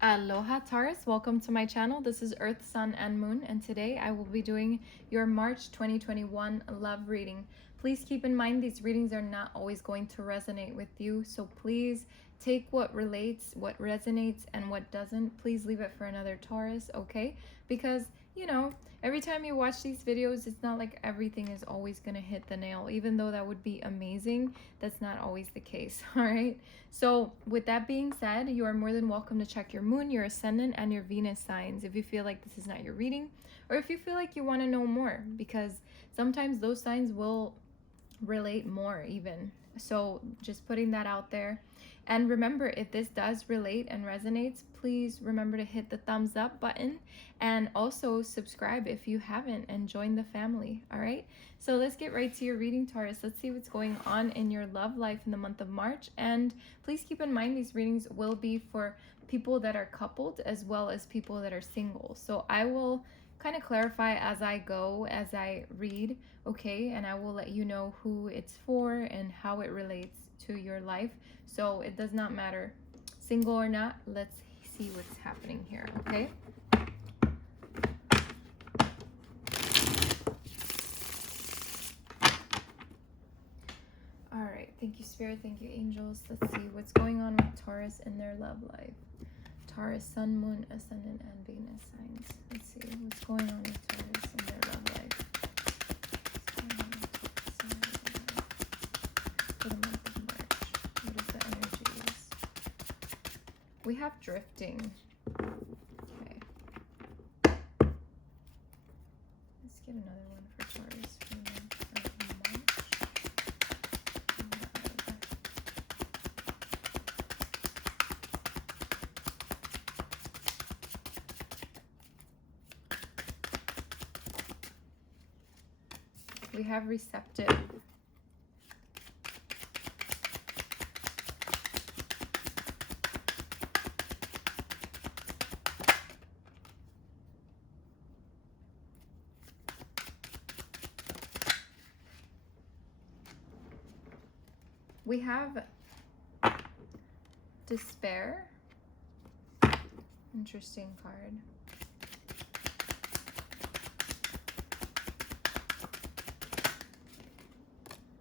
Aloha Taurus, welcome to my channel. This is Earth, Sun, and Moon, and today I will be doing your March 2021 love reading. Please keep in mind these readings are not always going to resonate with you, so please take what relates, what resonates, and what doesn't. Please leave it for another Taurus, okay? Because, every time you watch these videos, it's not like everything is always going to hit the nail. Even though that would be amazing, that's not always the case, all right? So with that being said, you are more than welcome to check your moon, your ascendant, and your Venus signs if you feel like this is not your reading, or if you feel like you want to know more, because sometimes those signs will relate more even. So just putting that out there. And remember, if this does relate and resonates, please remember to hit the thumbs up button and also subscribe if you haven't, and join the family. All right, so let's get right to your reading, Taurus. Let's see what's going on in your love life in the month of March. And please keep in mind these readings will be for people that are coupled as well as people that are single. So I will kind of clarify as I go, as I read, okay? And I will let you know who it's for and how it relates to your life. So it does not matter single or not. Let's see what's happening here, okay? All right, thank you, Spirit, thank you, angels. Let's see what's going on with Taurus in their love life. Taurus, Sun, Moon, Ascendant, and Venus signs. Let's see what's going on with Taurus in their love life. For the month of March, what is the energies? We have drifting. Okay. Let's get another one for Taurus for the month of March. We have receptive. We have despair. Interesting card.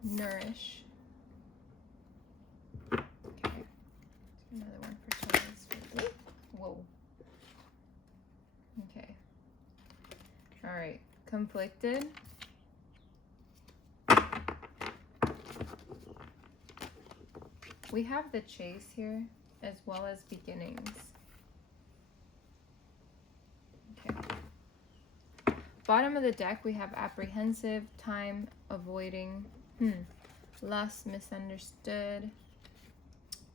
Nourish. Okay. Another one for Taurus. Whoa. Okay. All right. Conflicted. We have the chase here, as well as beginnings. Okay. Bottom of the deck, we have apprehensive, time, avoiding, lust, misunderstood,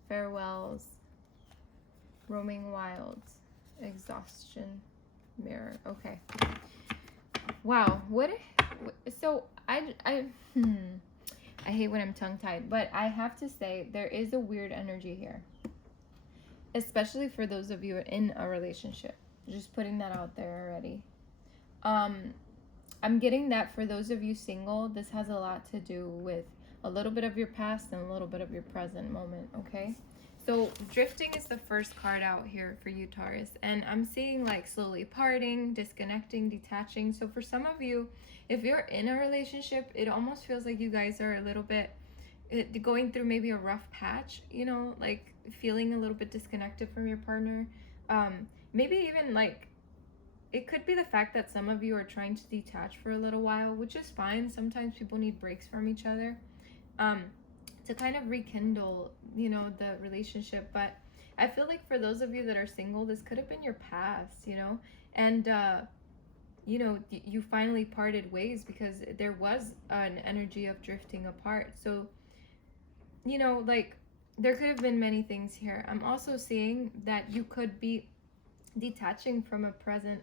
farewells, roaming wilds, exhaustion, mirror. Okay. Wow. So I hate when I'm tongue-tied, but I have to say there is a weird energy here, especially for those of you in a relationship. Just putting that out there already. I'm getting that for those of you single, this has a lot to do with a little bit of your past and a little bit of your present moment, okay? So drifting is the first card out here for you, Taurus. And I'm seeing like slowly parting, disconnecting, detaching. So for some of you, if you're in a relationship, it almost feels like you guys are a little bit going through maybe a rough patch, like feeling a little bit disconnected from your partner. Maybe even like, it could be the fact that some of you are trying to detach for a little while, which is fine. Sometimes people need breaks from each other to kind of rekindle, the relationship. But I feel like for those of you that are single, this could have been your past, and, you finally parted ways because there was an energy of drifting apart. So, like there could have been many things here. I'm also seeing that you could be detaching from a present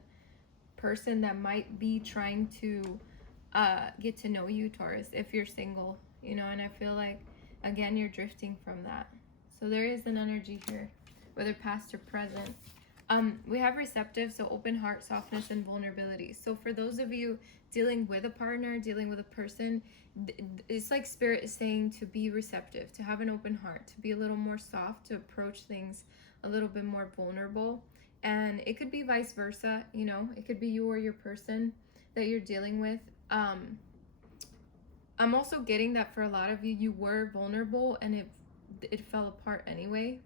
person that might be trying to get to know you, Taurus, if you're single, and I feel like, again, you're drifting from that. So there is an energy here, whether past or present. We have receptive, so open heart, softness, and vulnerability. So for those of you dealing with a partner, dealing with a person, it's like Spirit is saying to be receptive, to have an open heart, to be a little more soft, to approach things a little bit more vulnerable. And it could be vice versa, you know, it could be you or your person that you're dealing with. I'm also getting that for a lot of you, you were vulnerable and it fell apart anyway.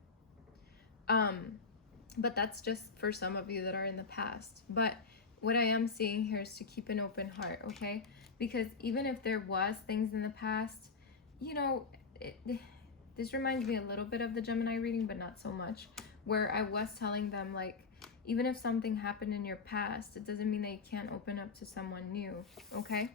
But that's just for some of you that are in the past. But what I am seeing here is to keep an open heart, okay? Because even if there was things in the past, you know, this reminds me a little bit of the Gemini reading, but not so much, where I was telling them, like, even if something happened in your past, it doesn't mean that you can't open up to someone new, okay?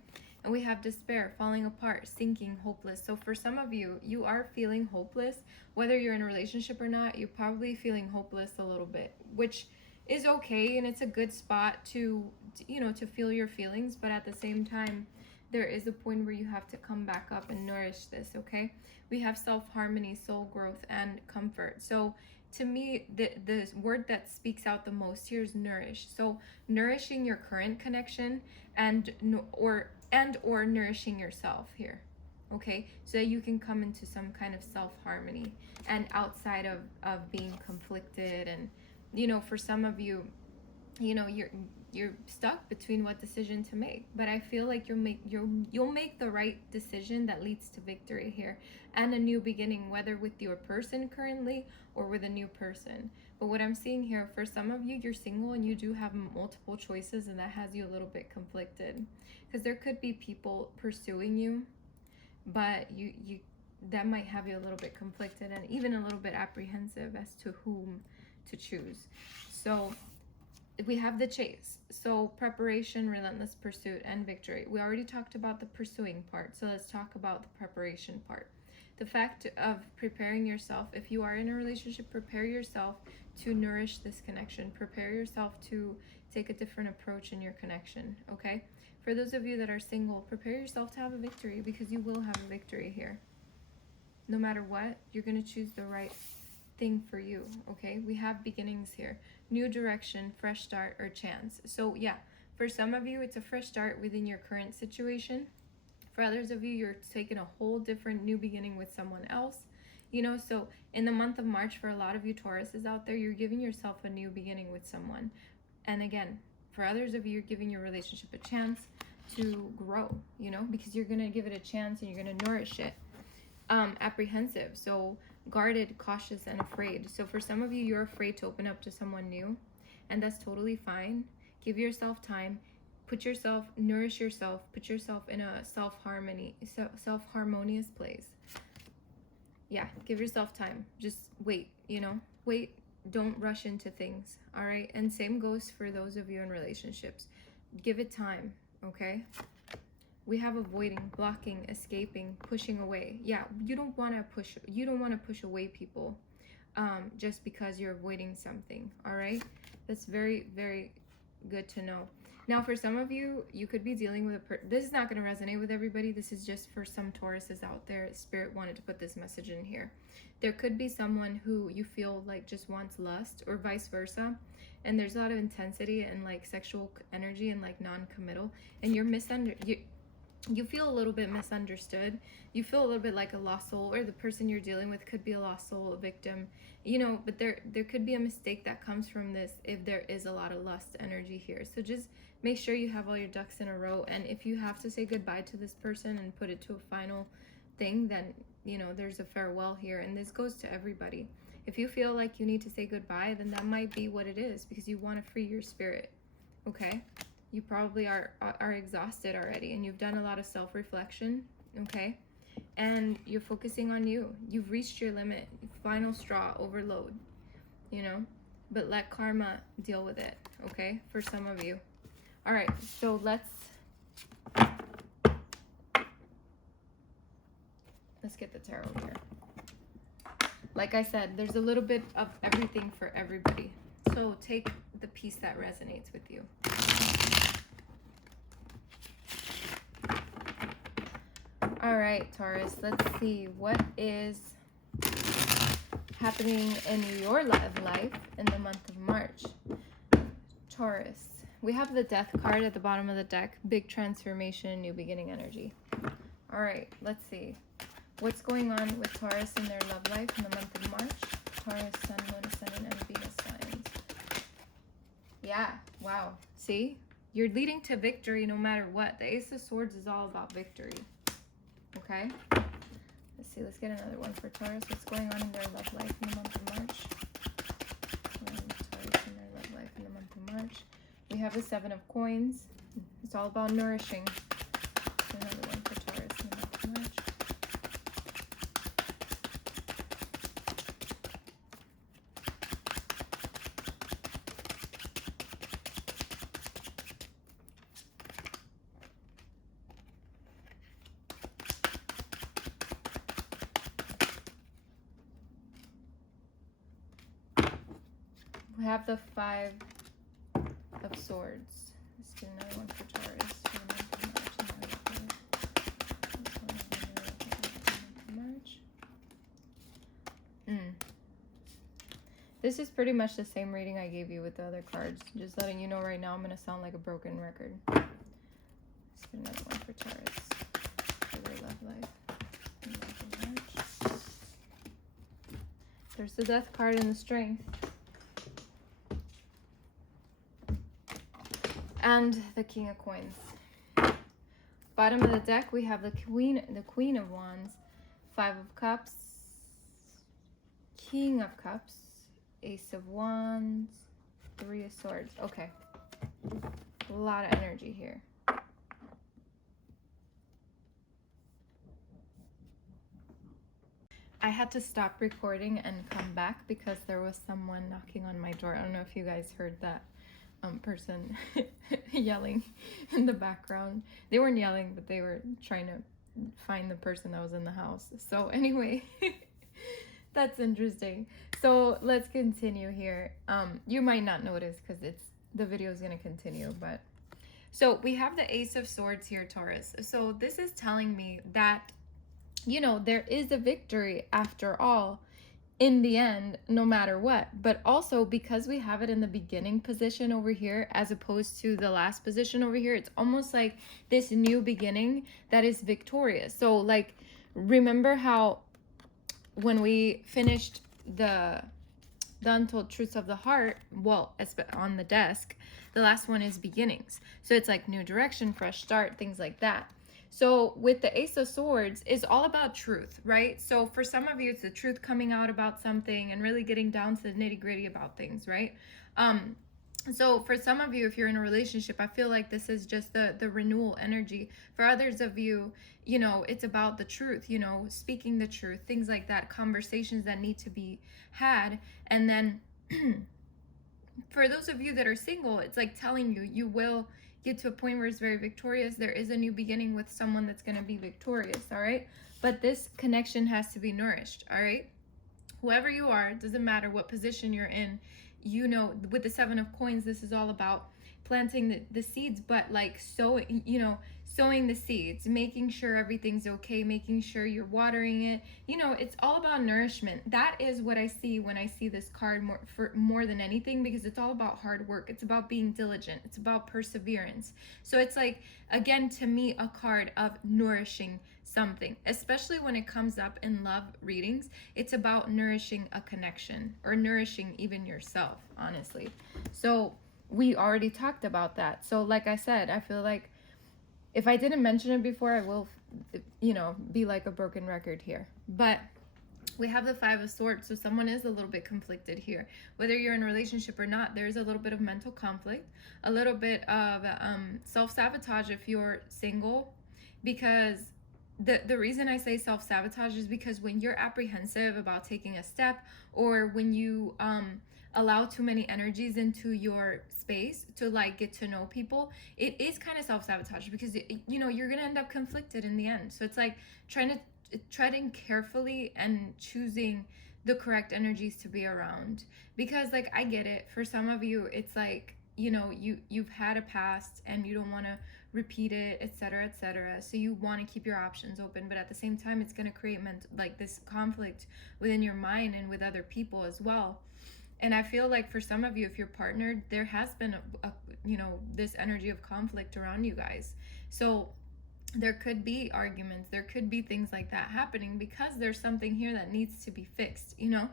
And we have despair, falling apart, sinking, hopeless. So for some of you, you are feeling hopeless. Whether you're in a relationship or not, you're probably feeling hopeless a little bit, which is okay. And it's a good spot to, you know, to feel your feelings. But at the same time, there is a point where you have to come back up and nourish this, okay? We have self-harmony, soul growth, and comfort. So to me, the word that speaks out the most here is nourish. So nourishing your current connection and or nourishing yourself here, okay? So that you can come into some kind of self-harmony and outside of being conflicted. And, you know, for some of you, you know, you're stuck between what decision to make, but I feel like you'll make the right decision that leads to victory here and a new beginning, whether with your person currently or with a new person. But what I'm seeing here, for some of you, you're single and you do have multiple choices, and that has you a little bit conflicted because there could be people pursuing you, but you that might have you a little bit conflicted and even a little bit apprehensive as to whom to choose. So we have the chase. So preparation, relentless pursuit, and victory. We already talked about the pursuing part, so let's talk about the preparation part. The fact of preparing yourself, if you are in a relationship, prepare yourself to nourish this connection. Prepare yourself to take a different approach in your connection, okay? For those of you that are single, prepare yourself to have a victory, because you will have a victory here. No matter what, you're going to choose the right thing for you, okay? We have beginnings here. New direction, fresh start, or chance. So yeah, for some of you, it's a fresh start within your current situation. For others of you, you're taking a whole different new beginning with someone else. You know, so in the month of March, for a lot of you Tauruses out there, you're giving yourself a new beginning with someone. And again, for others of you, you're giving your relationship a chance to grow, you know, because you're going to give it a chance and you're going to nourish it. Apprehensive, so guarded, cautious, and afraid. So for some of you, you're afraid to open up to someone new, and that's totally fine. Give yourself time. Nourish yourself, put yourself in a self-harmonious place. Yeah, give yourself time. Just wait, you know, wait. Don't rush into things, all right? And same goes for those of you in relationships. Give it time, okay? We have avoiding, blocking, escaping, pushing away. Yeah, you don't want to push away people just because you're avoiding something, all right? That's very, very good to know. Now, for some of you, you could be dealing with this is not going to resonate with everybody. This is just for some Tauruses out there. Spirit wanted to put this message in here. There could be someone who you feel like just wants lust, or vice versa. And there's a lot of intensity and like sexual energy and like non-committal. And you feel a little bit misunderstood. You feel a little bit like a lost soul, or the person you're dealing with could be a lost soul, a victim, you know, but there could be a mistake that comes from this if there is a lot of lust energy here. So just make sure you have all your ducks in a row. And if you have to say goodbye to this person and put it to a final thing, then, you know, there's a farewell here. And this goes to everybody. If you feel like you need to say goodbye, then that might be what it is, because you want to free your spirit, okay? You probably are exhausted already, and you've done a lot of self-reflection, okay? And you're focusing on you. You've reached your limit, final straw, overload, you know? But let karma deal with it, okay? For some of you. All right, so let's get the tarot here. Like I said, there's a little bit of everything for everybody. So take the piece that resonates with you. All right, Taurus, let's see what is happening in your life in the month of March. Taurus, we have the Death card at the bottom of the deck. Big transformation, new beginning energy. All right, let's see. What's going on with Taurus in their love life in the month of March? Taurus, Sun, Moon, Ascendant, and Venus signs. Yeah, wow. See? You're leading to victory no matter what. The Ace of Swords is all about victory. Okay? Let's see. Let's get another one for Taurus. What's going on in their love life in the month of March? Taurus in their love life in the month of March. We have the Seven of Coins. It's all about nourishing. Another one for Taurus in the month of March. We have the Five of Swords. Let's get another one for Taurus. This is pretty much the same reading I gave you with the other cards. Just letting you know right now I'm going to sound like a broken record. Let's get another one for Taurus. For their love life. There's the Death card and the Strength. And the King of Coins. Bottom of the deck, we have the Queen of Wands, Five of Cups, King of Cups, Ace of Wands, Three of Swords. Okay. A lot of energy here. I had to stop recording and come back because there was someone knocking on my door. I don't know if you guys heard that person yelling in the background. They weren't yelling, but they were trying to find the person that was in the house. So anyway, that's interesting. So let's continue here. You might not notice because the video is going to continue, but so we have the Ace of Swords here, Taurus. So this is telling me that, you know, there is a victory after all in the end, no matter what. But also because we have it in the beginning position over here as opposed to the last position over here, it's almost like this new beginning that is victorious. So like, remember how when we finished the Untold Truths of the Heart, well, on the desk, the last one is beginnings. So it's like new direction, fresh start, things like that. So with the Ace of Swords, it's all about truth, right? So for some of you, it's the truth coming out about something and really getting down to the nitty-gritty about things, right? So for some of you, if you're in a relationship, I feel like this is just the renewal energy. For others of you, you know, it's about the truth, you know, speaking the truth, things like that, conversations that need to be had. And then for those of you that are single, it's like telling you, you will get to a point where it's very victorious. There is a new beginning with someone that's going to be victorious, all right? But this connection has to be nourished, all right? Whoever you are, it doesn't matter what position you're in. You know, with the Seven of Coins, this is all about planting the seeds, but like sowing, you know, sowing the seeds, making sure everything's okay, making sure you're watering it. You know, it's all about nourishment. That is what I see when I see this card more than anything, because it's all about hard work. It's about being diligent. It's about perseverance. So it's like, again, to me, a card of nourishing something, especially when it comes up in love readings. It's about nourishing a connection or nourishing even yourself, honestly. So we already talked about that. So like I said, I feel like if I didn't mention it before, I will, you know, be like a broken record here. But we have the Five of Swords, so someone is a little bit conflicted here. Whether you're in a relationship or not, there's a little bit of mental conflict, a little bit of self-sabotage if you're single, because the reason I say self-sabotage is because when you're apprehensive about taking a step, or when you allow too many energies into your space to like get to know people, it is kind of self-sabotage, because you know, you're gonna end up conflicted in the end. So it's like treading carefully and choosing the correct energies to be around, because like, I get it, for some of you it's like, you know, you've had a past and you don't want to repeat it, etc., etc. So you want to keep your options open, but at the same time it's going to create like this conflict within your mind and with other people as well. And I feel like for some of you, if you're partnered, there has been you know, this energy of conflict around you guys. So there could be arguments, there could be things like that happening because there's something here that needs to be fixed, you know.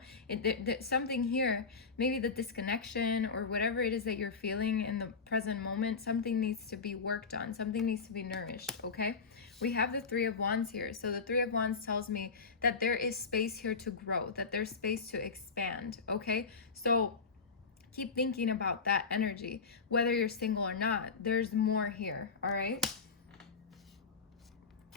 Something here, maybe the disconnection or whatever it is that you're feeling in the present moment, something needs to be worked on, something needs to be nourished, okay? We have the Three of Wands here. So the Three of Wands tells me that there is space here to grow, that there's space to expand, okay? So keep thinking about that energy. Whether you're single or not, there's more here, all right?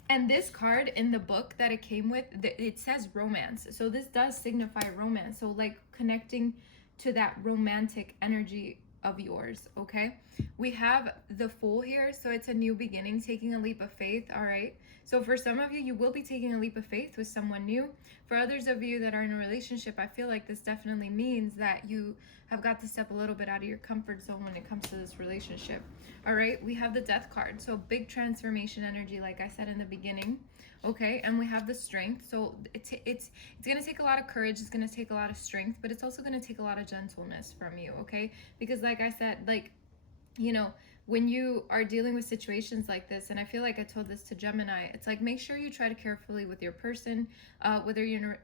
And this card in the book that it came with, it says romance. So this does signify romance. So like connecting to that romantic energy of yours, okay? We have the Fool here. So it's a new beginning, taking a leap of faith, all right? So for some of you, you will be taking a leap of faith with someone new. For others of you that are in a relationship, I feel like this definitely means that you have got to step a little bit out of your comfort zone when it comes to this relationship. All right, we have the Death card. So big transformation energy, like I said in the beginning. Okay, and we have the Strength. So it's going to take a lot of courage. It's going to take a lot of strength, but it's also going to take a lot of gentleness from you, okay? Because like I said, like, you know, when you are dealing with situations like this, and I feel like I told this to Gemini, it's like, make sure you try to carefully with your person, whether you're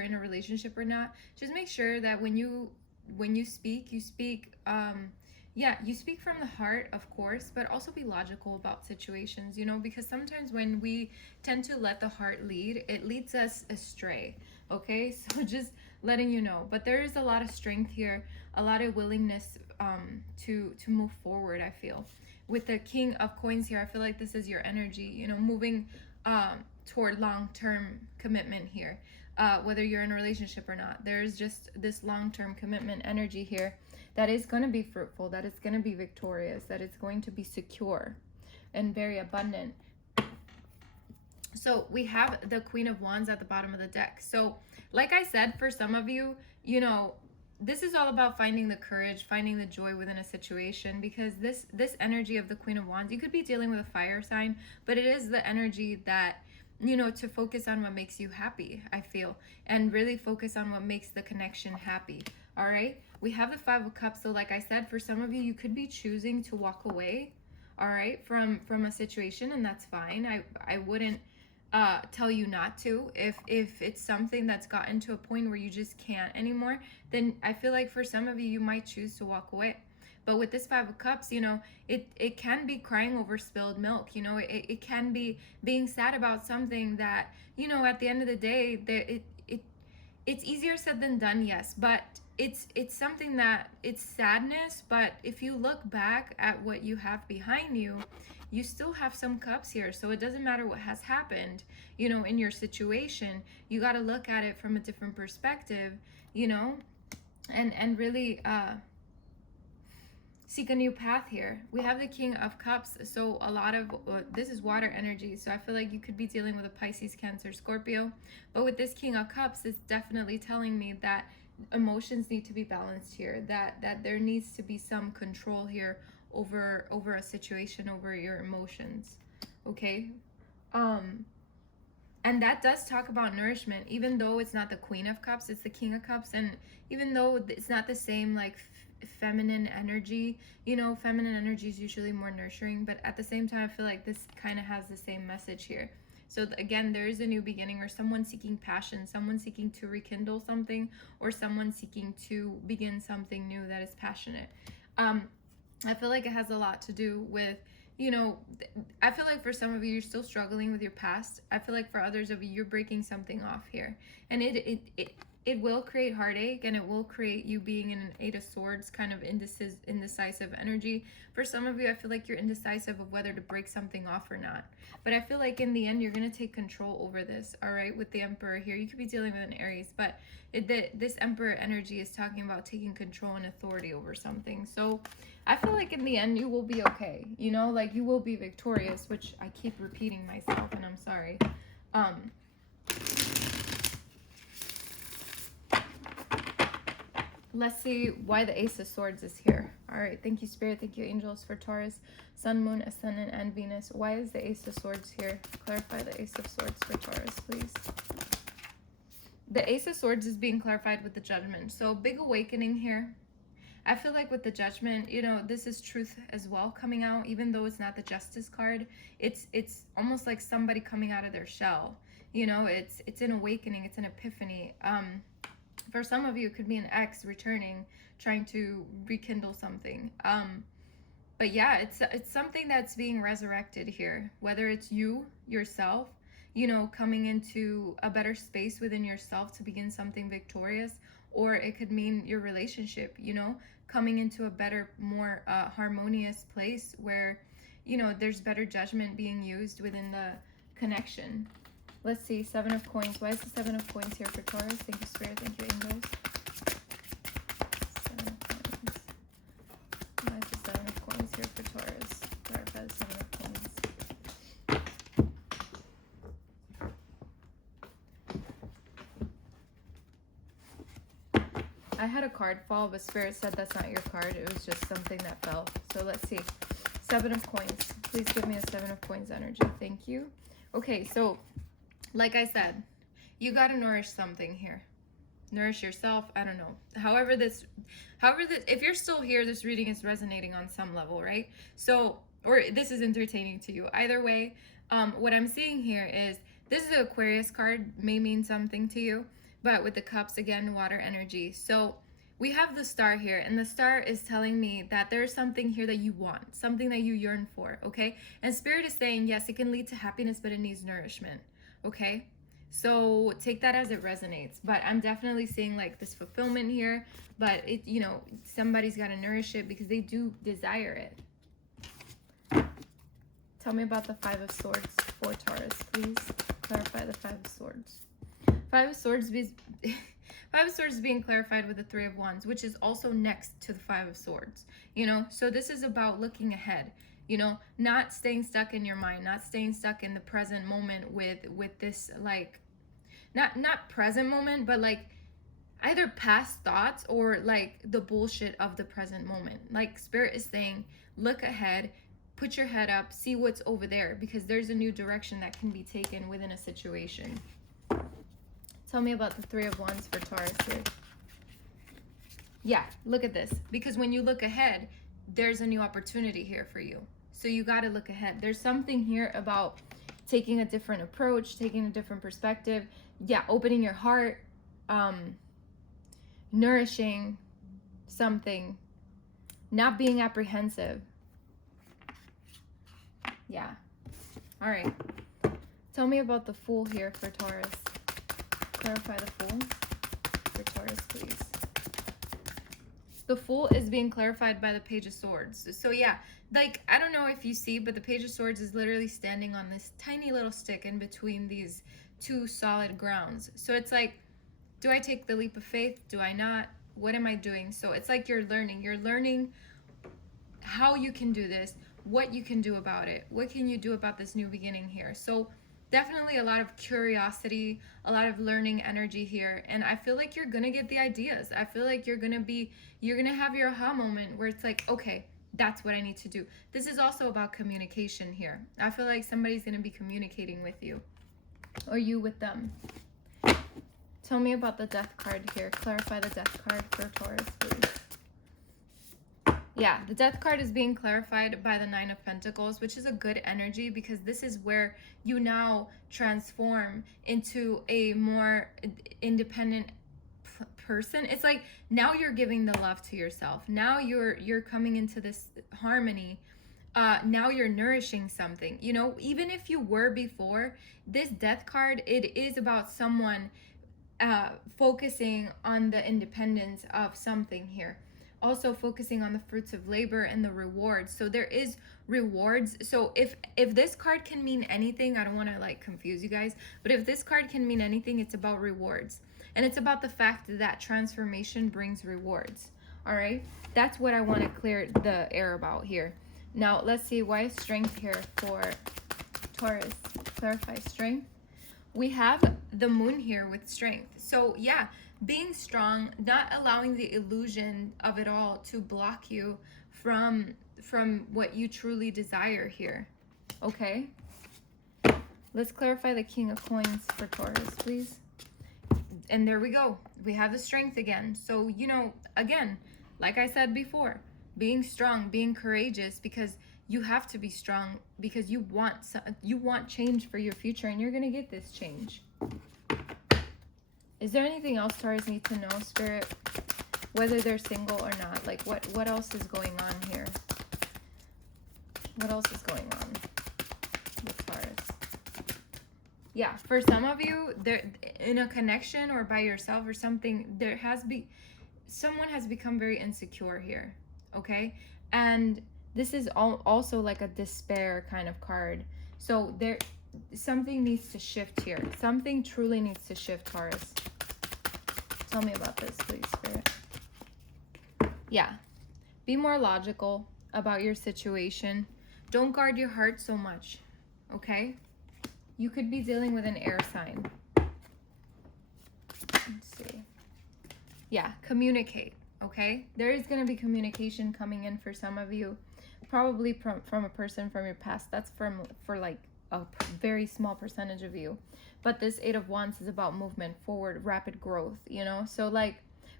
in a relationship or not. Just make sure that when you speak, you speak, yeah, you speak from the heart, of course, but also be logical about situations, you know, because sometimes when we tend to let the heart lead, it leads us astray, okay? So just letting you know. But there is a lot of strength here, a lot of willingness to move forward, I feel. With the King of Coins here, I feel like this is your energy, you know, moving toward long-term commitment here, whether you're in a relationship or not. There's just this long-term commitment energy here that is going to be fruitful, that is going to be victorious, that it's going to be secure and very abundant. So we have the Queen of Wands at the bottom of the deck. So like I said, for some of you, you know, this is all about finding the courage, finding the joy within a situation, because this energy of the Queen of Wands, you could be dealing with a fire sign, but it is the energy that, you know, to focus on what makes you happy, I feel, and really focus on what makes the connection happy. All right, we have the Five of Cups. So like I said, for some of you, you could be choosing to walk away, all right, from a situation, and that's fine. I wouldn't tell you not to. If it's something that's gotten to a point where you just can't anymore, then I feel like for some of you, you might choose to walk away. But with this Five of Cups, you know, it can be crying over spilled milk. You know, it can be being sad about something that, you know, at the end of the day, it's easier said than done, yes, but it's something that it's sadness. But if you look back at what you have behind you, you still have some cups here. So it doesn't matter what has happened, you know, in your situation. You got to look at it from a different perspective, you know, and really seek a new path here. We have the King of Cups. So a lot of this is water energy. So I feel like you could be dealing with a Pisces, Cancer, Scorpio. But with this King of Cups, it's definitely telling me that emotions need to be balanced here, that there needs to be some control here over a situation, over your emotions, okay? And that does talk about nourishment, even though it's not the Queen of Cups, it's the King of Cups. And even though it's not the same like feminine energy, you know, feminine energy is usually more nurturing, but at the same time, I feel like this kind of has the same message here. So again, there is a new beginning, or someone seeking passion, someone seeking to rekindle something, or someone seeking to begin something new that is passionate. I feel like it has a lot to do with, you know, I feel like for some of you, you're still struggling with your past. I feel like for others of you, you're breaking something off here. And it will create heartache, and it will create you being in an Eight of Swords kind of indecisive energy. For some of you, I feel like you're indecisive of whether to break something off or not. But I feel like in the end, you're going to take control over this, all right, with the Emperor here. You could be dealing with an Aries, but this Emperor energy is talking about taking control and authority over something. So I feel like in the end, you will be okay. You know, like you will be victorious, which I keep repeating myself, and I'm sorry. Let's see why the Ace of Swords is here. All right, thank you, Spirit. Thank you, Angels, for Taurus, Sun, Moon, Ascendant, and Venus. Why is the Ace of Swords here? Clarify the Ace of Swords for Taurus, please. The Ace of Swords is being clarified with the Judgment. So big awakening here. I feel like with the Judgment, you know, this is truth as well coming out, even though it's not the Justice card. It's almost like somebody coming out of their shell. You know, it's an awakening, it's an epiphany. For some of you, it could be an ex returning, trying to rekindle something. But yeah, it's something that's being resurrected here, whether it's you, yourself, you know, coming into a better space within yourself to begin something victorious, or it could mean your relationship, you know, coming into a better, more harmonious place where, you know, there's better judgment being used within the connection. Let's see, 7 of Coins. Why is the 7 of Coins here for Taurus? Thank you, Spirit. Thank you, Angels. 7 of Coins. Why is the 7 of Coins here for Taurus? Clarify the 7 of Coins. I had a card fall, but Spirit said that's not your card. It was just something that fell. So let's see. 7 of Coins. Please give me a 7 of Coins energy. Thank you. Okay, so like I said, you got to nourish something here. Nourish yourself. I don't know. However this, if you're still here, this reading is resonating on some level, right? So, or this is entertaining to you. Either way, what I'm seeing here is this is an Aquarius card, may mean something to you, but with the cups, again, water energy. So we have the star here, and the star is telling me that there's something here that you want, something that you yearn for, okay? And Spirit is saying, yes, it can lead to happiness, but it needs nourishment, okay? So take that as it resonates. But I'm definitely seeing like this fulfillment here, but it, you know, somebody's got to nourish it because they do desire it. Tell me about the 5 of Swords for Taurus, please. Clarify the 5 of Swords. 5 of Swords is being clarified with the 3 of Wands, which is also next to the 5 of Swords, you know? So this is about looking ahead, you know, not staying stuck in your mind, not staying stuck in the present moment with this, like, not present moment, but like either past thoughts or like the bullshit of the present moment. Like Spirit is saying, look ahead, put your head up, see what's over there, because there's a new direction that can be taken within a situation. Tell me about the 3 of Wands for Taurus here. Yeah, look at this. Because when you look ahead, there's a new opportunity here for you. So you got to look ahead. There's something here about taking a different approach, taking a different perspective. Yeah, opening your heart, nourishing something, not being apprehensive. Yeah. All right. Tell me about the Fool here for Taurus. Clarify the Fool for Taurus, please. The Fool is being clarified by the Page of Swords. So yeah, like, I don't know if you see, but the Page of Swords is literally standing on this tiny little stick in between these 2 solid grounds. So it's like, do I take the leap of faith? Do I not? What am I doing? So it's like you're learning how you can do this, what you can do about it. What can you do about this new beginning here? So definitely a lot of curiosity, a lot of learning energy here. And I feel like you're going to get the ideas. I feel like you're going to have your aha moment where it's like, okay, that's what I need to do. This is also about communication here. I feel like somebody's going to be communicating with you, or you with them. Tell me about the Death card here. Clarify the Death card for Taurus, please. Yeah, the Death card is being clarified by the 9 of Pentacles, which is a good energy because this is where you now transform into a more independent person. It's like now you're giving the love to yourself. Now you're coming into this harmony. Now you're nourishing something. You know, even if you were before, this Death card, it is about someone focusing on the independence of something here. Also focusing on the fruits of labor and the rewards. So there is rewards. So if this card can mean anything, I don't want to like confuse you guys, but if this card can mean anything, it's about rewards. And it's about the fact that transformation brings rewards. All right, that's what I want to clear the air about here. Now let's see, why is strength here for Taurus? Clarify strength. We have the moon here with strength. So yeah, being strong, not allowing the illusion of it all to block you from what you truly desire here. Okay, let's clarify the King of Coins for Taurus, please. And there we go, we have the strength again. So, you know, again, like I said before, being strong, being courageous, because you have to be strong, because you want change for your future, and you're going to get this change. Is there anything else Taurus need to know, Spirit? Whether they're single or not. Like, what else is going on here? What else is going on with Taurus? Yeah, for some of you, they're in a connection or by yourself or something, someone has become very insecure here, okay? And this is also like a despair kind of card. So something needs to shift here. Something truly needs to shift, Taurus. Tell me about this, please, Spirit. Yeah. Be more logical about your situation. Don't guard your heart so much, okay? You could be dealing with an air sign. Let's see. Yeah, communicate, okay? There is going to be communication coming in for some of you. Probably from a person from your past. That's for like a very small percentage of you. But this Eight of Wands is about movement forward, rapid growth, you know? So like,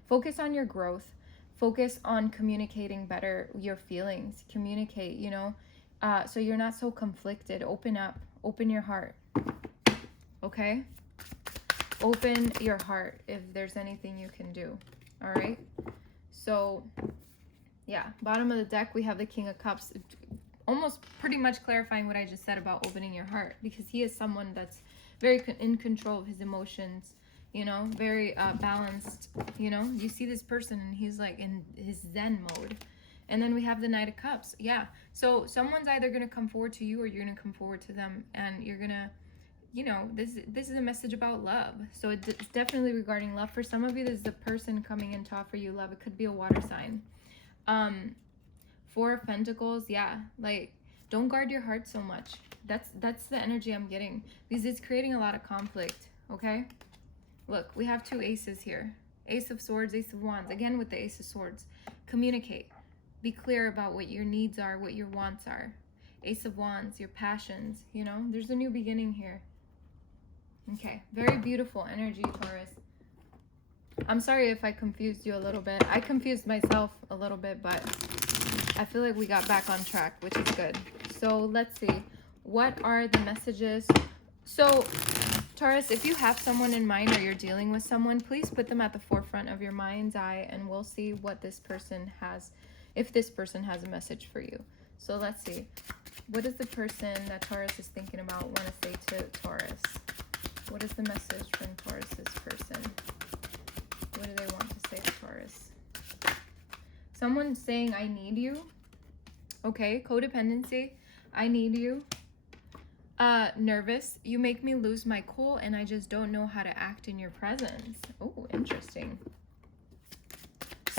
focus on your growth. Focus on communicating better your feelings. Communicate, you know? So you're not so conflicted. Open up. Open your heart. Okay? Open your heart if there's anything you can do. All right? So, yeah. Bottom of the deck, we have the King of Cups. Almost pretty much clarifying what I just said about opening your heart. Because he is someone that's very in control of his emotions. You know? Very balanced. You know? You see this person and he's like in his Zen mode. And then we have the Knight of Cups. Yeah. So someone's either going to come forward to you or you're going to come forward to them. And you're going to, you know, this is a message about love. So it's definitely regarding love. For some of you, this is the person coming in to offer you love. It could be a water sign. Four of Pentacles. Yeah. Like, don't guard your heart so much. That's the energy I'm getting. Because it's creating a lot of conflict. Okay? Look, we have two aces here. Ace of Swords, Ace of Wands. Again with the Ace of Swords. Communicate. Be clear about what your needs are, what your wants are. Ace of Wands, your passions, you know? There's a new beginning here. Okay, very beautiful energy, Taurus. I'm sorry if I confused you a little bit. I confused myself a little bit, but I feel like we got back on track, which is good. So let's see. What are the messages? So, Taurus, if you have someone in mind or you're dealing with someone, please put them at the forefront of your mind's eye and we'll see what this person has. If this person has a message for you. So let's see. What does the person that Taurus is thinking about want to say to Taurus? What is the message from Taurus's person? What do they want to say to Taurus? Someone saying, I need you. Okay, codependency. I need you. Nervous. You make me lose my cool and I just don't know how to act in your presence. Oh, interesting.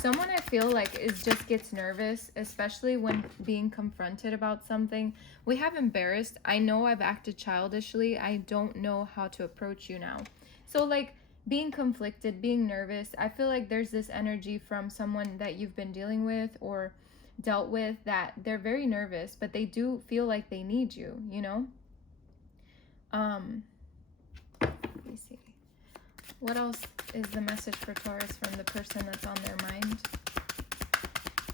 Someone I feel like just gets nervous, especially when being confronted about something. We have embarrassed. I know I've acted childishly. I don't know how to approach you now. So like being conflicted, being nervous. I feel like there's this energy from someone that you've been dealing with or dealt with that they're very nervous, but they do feel like they need you, you know? Let me see. What else is the message for Taurus from the person that's on their mind?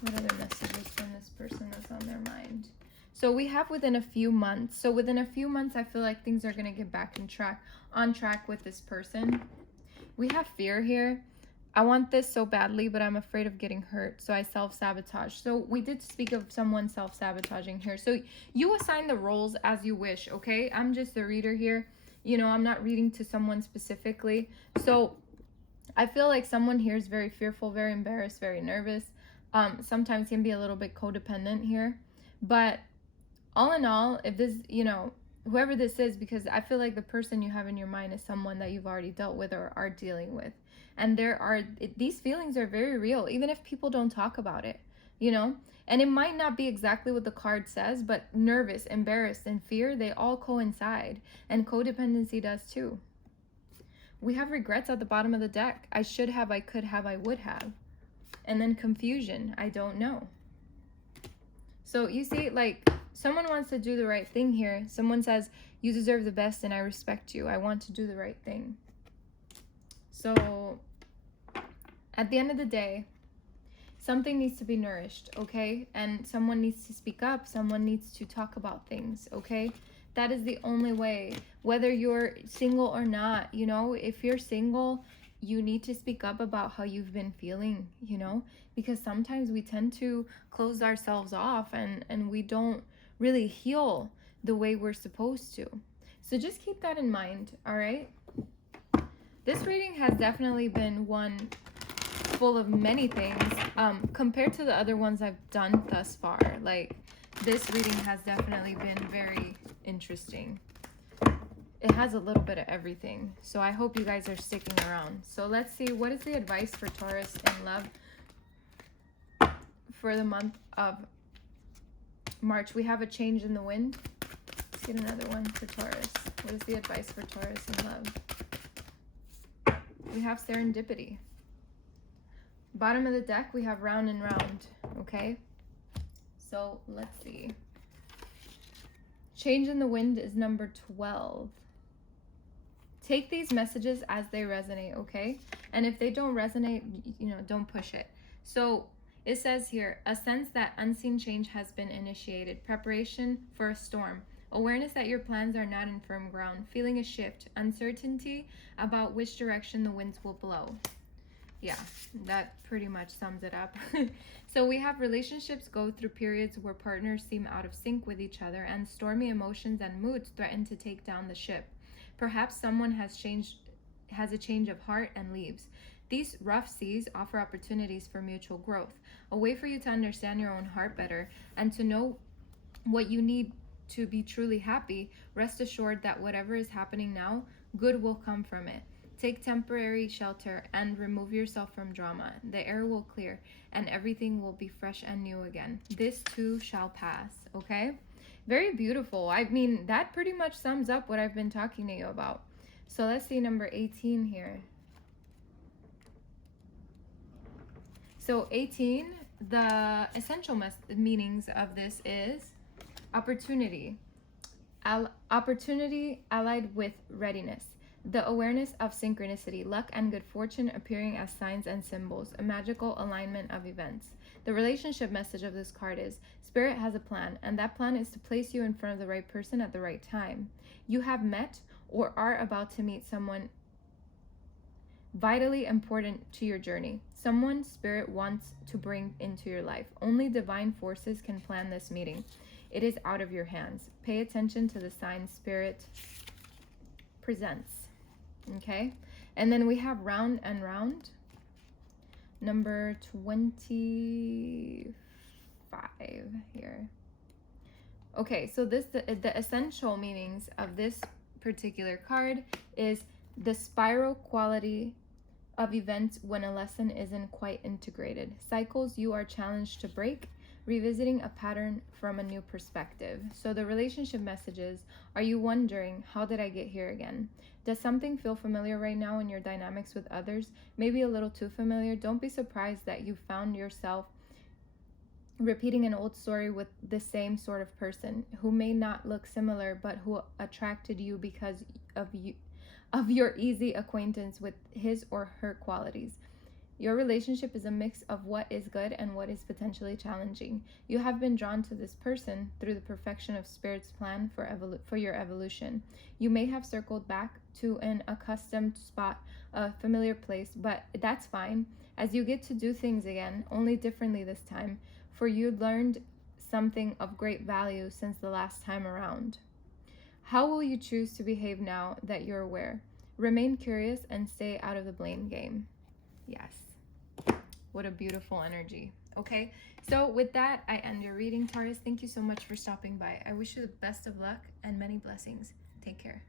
What other messages from this person that's on their mind? So we have within a few months. So within a few months, I feel like things are going to get back on track with this person. We have fear here. I want this so badly, but I'm afraid of getting hurt. So I self-sabotage. So we did speak of someone self-sabotaging here. So you assign the roles as you wish, okay? I'm just the reader here. You know, I'm not reading to someone specifically. So I feel like someone here is very fearful, very embarrassed, very nervous. Sometimes can be a little bit codependent here. But all in all, if this, you know, whoever this is, because I feel like the person you have in your mind is someone that you've already dealt with or are dealing with. And these feelings are very real, even if people don't talk about it, you know? And it might not be exactly what the card says, but nervous, embarrassed, and fear, they all coincide. And codependency does too. We have regrets at the bottom of the deck. I should have, I could have, I would have. And then confusion, I don't know. So you see, like, someone wants to do the right thing here. Someone says, you deserve the best and I respect you. I want to do the right thing. So at the end of the day, something needs to be nourished, okay? And someone needs to speak up. Someone needs to talk about things, okay? That is the only way. Whether you're single or not, you know, if you're single, you need to speak up about how you've been feeling, you know, because sometimes we tend to close ourselves off and we don't really heal the way we're supposed to. So just keep that in mind, all right? This reading has definitely been one full of many things compared to the other ones I've done thus far. Like, this reading has definitely been very interesting. It has a little bit of everything. So I hope you guys are sticking around. So let's see, what is the advice for Taurus in love for the month of March? We have a change in the wind. Let's get another one for Taurus. What is the advice for Taurus in love? We have serendipity. Bottom of the deck, we have round and round, okay? So let's see. Change in the wind is number 12. Take these messages as they resonate, okay? And if they don't resonate, you know, don't push it. So it says here, a sense that unseen change has been initiated. Preparation for a storm. Awareness that your plans are not in firm ground. Feeling a shift. Uncertainty about which direction the winds will blow. Yeah, that pretty much sums it up. So we have relationships go through periods where partners seem out of sync with each other and stormy emotions and moods threaten to take down the ship. Perhaps someone has a change of heart and leaves. These rough seas offer opportunities for mutual growth, a way for you to understand your own heart better and to know what you need to be truly happy. Rest assured that whatever is happening now, good will come from it. Take temporary shelter and remove yourself from drama. The air will clear and everything will be fresh and new again. This too shall pass, okay? Very beautiful. I mean, that pretty much sums up what I've been talking to you about. So let's see number 18 here. So 18, the essential meanings of this is opportunity. Opportunity allied with readiness. The awareness of synchronicity, luck and good fortune appearing as signs and symbols, a magical alignment of events. The relationship message of this card is, Spirit has a plan, and that plan is to place you in front of the right person at the right time. You have met or are about to meet someone vitally important to your journey. Someone Spirit wants to bring into your life. Only divine forces can plan this meeting. It is out of your hands. Pay attention to the signs Spirit presents. Okay, and then we have round and round, number 25 here. Okay, so the essential meanings of this particular card is the spiral quality of events when a lesson isn't quite integrated. Cycles you are challenged to break, revisiting a pattern from a new perspective. So the relationship messages, are you wondering, how did I get here again? Does something feel familiar right now in your dynamics with others? Maybe a little too familiar? Don't be surprised that you found yourself repeating an old story with the same sort of person who may not look similar, but who attracted you because of your easy acquaintance with his or her qualities. Your relationship is a mix of what is good and what is potentially challenging. You have been drawn to this person through the perfection of Spirit's plan for your evolution. You may have circled back to an accustomed spot, a familiar place, but that's fine, as you get to do things again, only differently this time, for you learned something of great value since the last time around. How will you choose to behave now that you're aware? Remain curious and stay out of the blame game. Yes. What a beautiful energy. Okay, so with that, I end your reading, Taurus. Thank you so much for stopping by. I wish you the best of luck and many blessings. Take care.